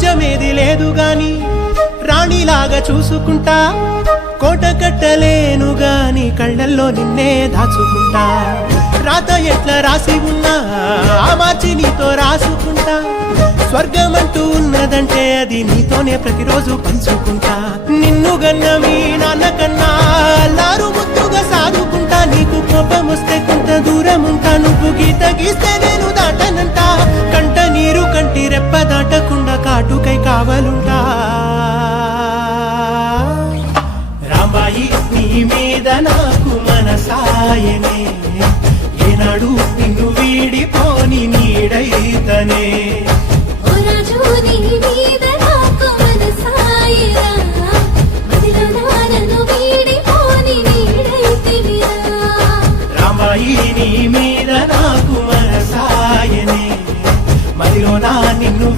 రాజ్యమేది లేదు గాని రాణిలాగా చూసుకుంటా, కోట కట్టలేను గాని కళ్ళల్లో నిన్నే దాచుకుంటా. రాత ఎట్లా రాసి ఉన్నా ఆ మార్చి నీతో రాసుకుంటా. స్వర్గమంటూ ఉన్నదంటే అది నీతోనే ప్రతిరోజు పంచుకుంటా. నిన్ను గన్న మీ నాన్న కన్నా అల్లారు ముద్దుగా సాదుకుంటా. నీకు కోపం వస్తే కొంత దూరం ఉంటా, నువ్వు గీత గీస్తే నేను దాటనంటా. కంట నీరు కంటి రెప్ప దాటకుండా కాటుకై కావలుంటా. రాంబాయి నీ మీద నాకు మనసాయనే, ఏనాడు నిన్ను వీడిపోని నీడైతనే. రాంబాయి నీ మీద నాకు మనసాయనే, మదిలో నా నిన్ను